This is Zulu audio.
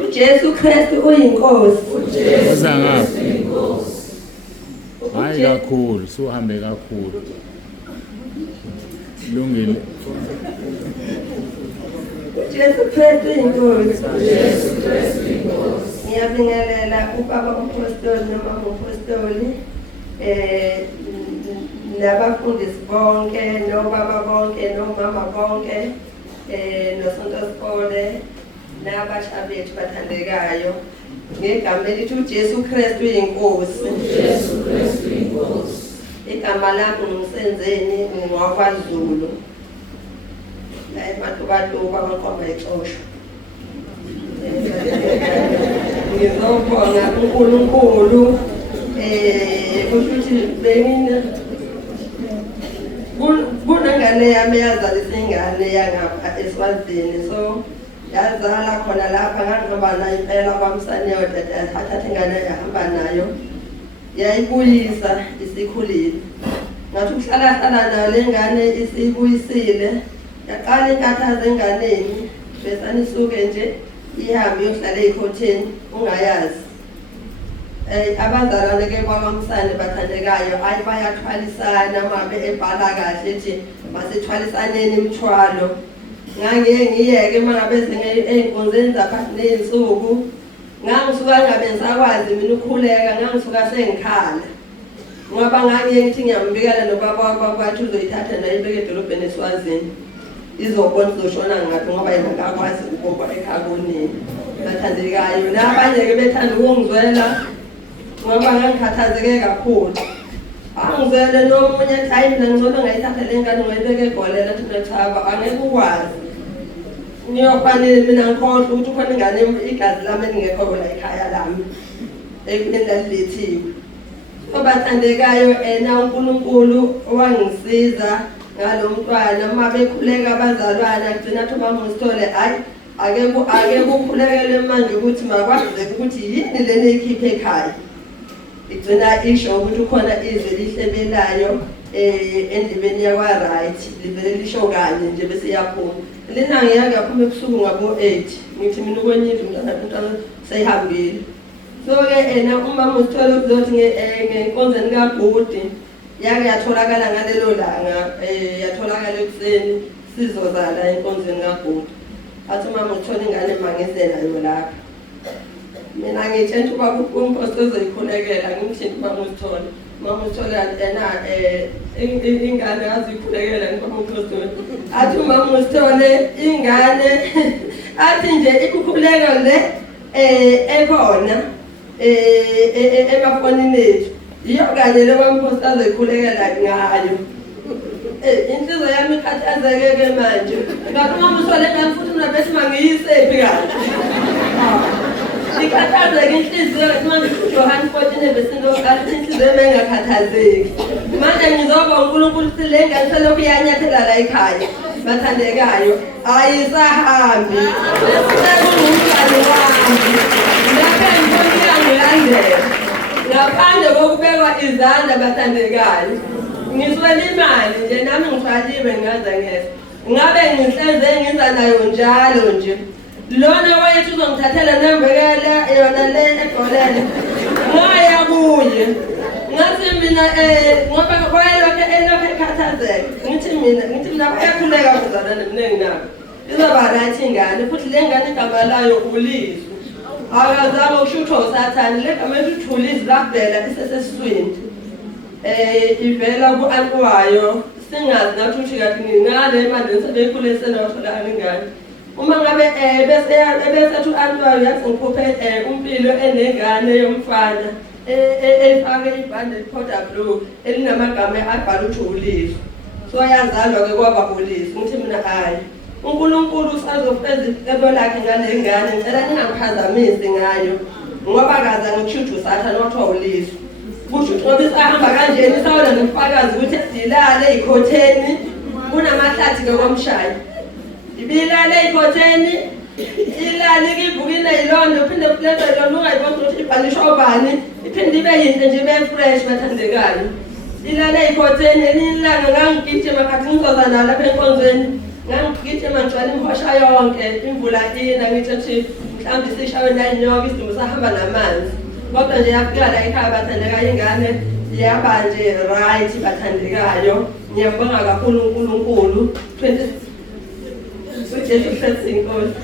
uJesu Kristu uyinkosi. Uza ngaphi? Hayi kakhulu, suhambe kakhulu. Lungile. uJesu Kristu uyinkosi. Ngiyabingelela ubaba umpostoli noma umpostoli nabafundisi bonke, nobaba bonke, nomama bonke, nosonto sikole, nabasha bethu bathandekayo. Ngegama elithi uJesu Kristu uyinkosi. Igama lami ngumsenzeni ngwakwaZulu. La eMatuba bakhomba ixosho. Ngizobonga uNkulunkulu ukuthi bengina kunengane yami yazalisa ingane yangapha eSwazini, so yazala khona lapha ngahamba nayo impela kwamsane yodade yathatha ingane yahamba nayo yayibuyisa isikhulile. Ngathi ukuhlala nayo lengane isibuyisile yaqala inkathazo enganeni bese anisuke nje ihambe yohlala ekhoteni ungayazi. Abazalwane ke kwaMsane bathandekayo ayi bayathwalisana mabe ebhala kahle ethi masithwalisaneni imithwalo. Ngiyeke mangabe ey'nkonzweni zaphansi ney'nsuku ngangisuka ngabe ngisakwazi mina ukukhuleka, ngangisuka sengikhala ngoba ngangiye ngithi ngiyambikela nobaba wakwathi uzoyithatha nayo ibeke edolobheni eSwazini izobona izoshona ngaphi ngoba yena ngakwazi ukubopha ekhabonini. Bathandekayo nabanye-ke bethanda ukungizwela ngoba ngangikhathazeke kakhulu. Angizwele nomunye ethi hayi mina ngcono ngayithatha le ngane ngoyibeke egolela athi ngethaba angeke ukwazi. Ngiyofanele mina ngikhohlwa ukuthi khona ingane igazi lami elingekho la ekhaya lami elalilethiwe. Obathandekayo uNkulunkulu owangisiza ngalo mntwana uma bekhuleka abazalwane agcina athi umama uSithole hayi ake kukhulekele manje ukuthi makwazeke ukuthi yini lena ekhiphe ekhaya. Igcina isho ukuthi ukhona izwi lihlebelayo endlebeni yakwa-right livele lisho kanye nje bese yaphuma. Lena ngiyaphuma ebusuku ngabo-8 ngithi mina ukwenyindlu umntwana seyihambile. So-ke umama uSithole uzothi ngenkonzweni kabhuti yake yatholakala ngalelo langa yatholakala ekuseni sizozala enkonzweni kabhuti. Athi umama uThole ingane mangize nayo lapha. Mina ngitshela ubaba umpostoli uzoyikhulekela ngimthinta umama uSithole. Umama uSithole ingane azikhulekela ngibaba umpostoli. Athi umama uSithole ingane athi nje ikukhuleko le ekhona emafonini ethu iyo kanye le kwampostoli azoyikhulekela ngayo. Inhliziyo yami ikhathazeke manje. Ngathi umama uSithole ngani futhi mina bethi mangiyisephi kahle. Ikhathazeke inhliziyo ngathi manje uJohn 14 besinoqala inhliziyo bengakhathazeki. Manje ngizobonga uNkulunkulu ukuthi le ngane selokhu yanyathela la ekhaya. Bathandekayo ayisahambi. Sekungumntwana wami. Lapha ngiyangiyandela. Ngaphandle kokubekwa izandla bathandekayo. Ngiswele imali nje nami ngithwaliwe ngaze ngese. Ngabe ngihleze ngenza nayo njalo nje. Lona wayethi uzongithathela nembekele yona le egolele. Ngaya kuye. Ngathi mina ngoba kwayelokho ekhathazeke. Ngithi mina bayakhuleka abazalwane mningi nabo. Izoba right ingane futhi le ngane igama layo uLizwi. Akazama ukushuthwa uSathane le gama elithi uLizwi lakuvela isesesiswini. Ivela ku-anti wayo singazi ngathi uthi kathi ngingale manje sebeyikhulesena watholakala ingane. Uma ngabe bese ethi u-anti wayo yathi ngikhuphe umpilo enengane yomfana efake ibhande eliphoda blue elinamagama abhala ukuthi uLizwi. So yazalwa-ke kwaba uLizwi. Ngithi mina hayi uNkulunkulu usazofeza icebo lakhe ngale ngane ngicela ningamphazamisi ngayo ngoba akaze ngikushuthe uSathane wathiwa uLizwi. Kusho ukuthi ngoba isahamba kanjeni isawona nobufakazi ukuthi dilale ey'khotheni kunamahlathi-ke kwamshayo. Ibilale ey'khotheni ilale-ke ivukile yilondo phinde fuleze lona ungayibona ukuthi ibhalishwa ubani iphinde ibe yinhle nje ibe fresh bathandekayo. Ilale ey'khotheni elinye ilanga ngangigijima khathi ngizoza nalo lapha enkonzweni ngangigijima ngigcwala imihosha yonke imvula ina ngithi mhlawumbe sishawe nanyoka isidumbu sahamba namanzi kodwa nje yafika la ekhaya bathandekayo ingane yaba nje right bathandekayo ngiyabonga kakhulu uNkulunkulu 20 Jesu Kristu inkosi